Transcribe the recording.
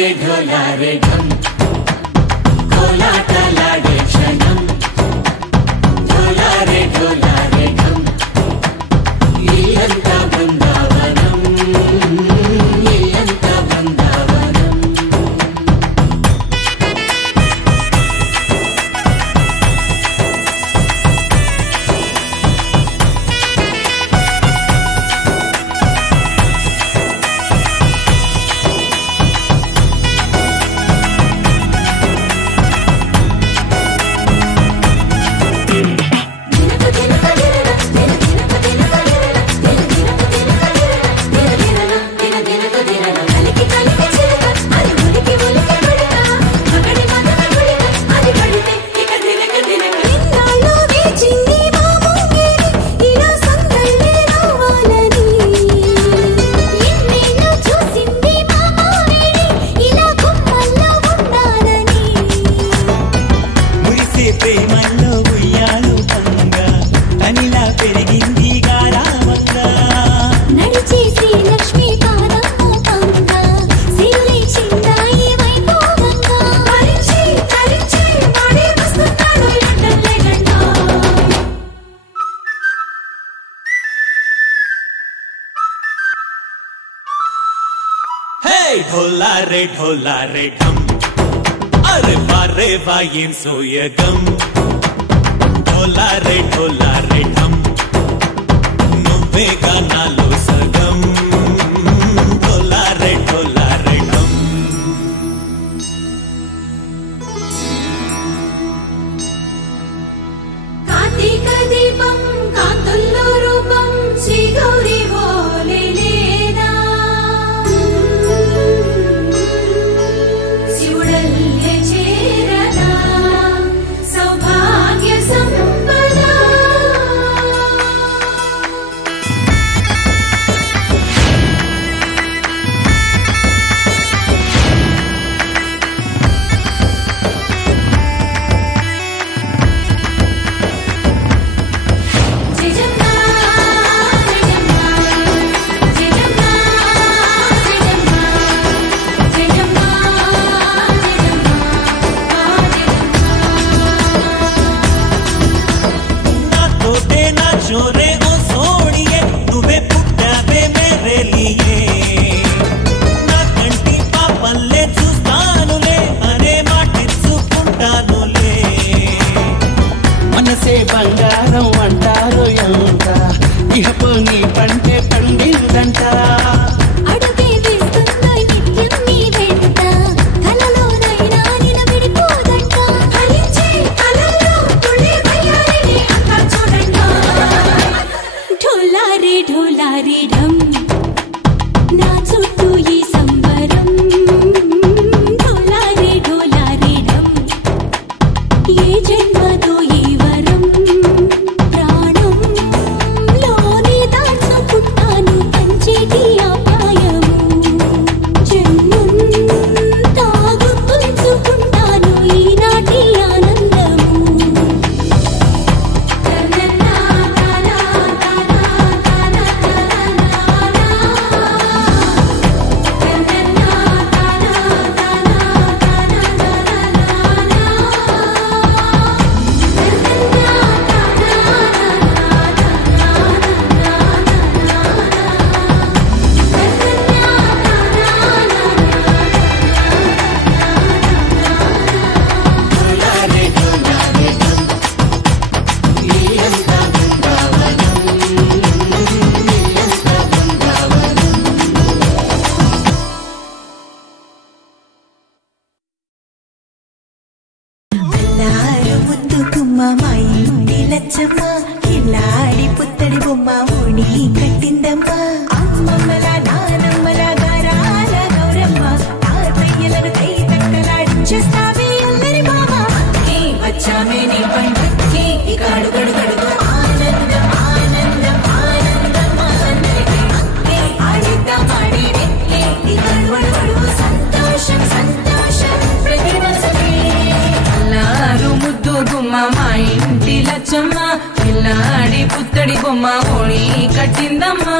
ढोलारे ढम कोलाटलाडे क्षणं ढोलारे ढोलारे ढम इल्लंता बृंदावनं इल्लंता बृंदावनं ढोलारे ढोलारे ढम अरे वारे वायें सोयगम ढोलारे ढोलारे ढम నువ్వేగా నాలో సగం ढोलारे ढोलारे ढम కార్తీక దీపం కాంతుల్లో రూపం శ్రీ గౌరీ ఓలే లేదా శివుడల్లే చేరదా సౌభాగ్య సంపద బంగారం అంటారు ఎంత ఇహపు నీ పంటే పండిందంట అడుగే వేస్తుందో నిత్యం నీ వెంట కలలోనైనా నిలబడిపోదంట ఫలించే కలల్లో తుళ్ళే వయ్యారిని అంతా చూడంట ఢోలారే ఢోలారే ఢమ్ నా చుట్టూ ఈ సంబరం ఢోలారే ఢోలారే ఢమ్ ఏ జన్మతో ఈ వరం ప్రాణం లోనే దాచుకుంటాను పంచేటి అపాయము జన్మం తాగుతుంచుకుంటాను ఈనాటి ఆనందము ढोलारे ढोलारे ढम इल्लंता बृंदावनं इल्लंता बृंदावनं అల్లారు ముద్దు గుమ్మ మా ఇంటి లచ్చమ్మ కిల్లాడి పుత్తడి బొమ్మ ఓణి కట్టిందమ్మ అమ్మమ్మల నానమ్మల గారాల గౌరమ్మ తాతయ్యలను కై తక్కలాడించేస్తావే అల్లరి మామ అక్కే వచ్చామే నీ పండక్కి ఇక అడుగడుగడుగు ఆనందం ఆనందం ఆనందం అందరికీ అక్కే ఆడిద్దాం ఆడి వెక్కే ఇక అడుగడుగడుగు సంతోషం సంతోషం ప్రతి మనసుకి అల్లారు ముద్దు గుమ్మ మా ఇంటి లచ్చమ్మ పిల్లాడి పుత్తడి బొమ్మ ఓణి కట్టిందమ్మా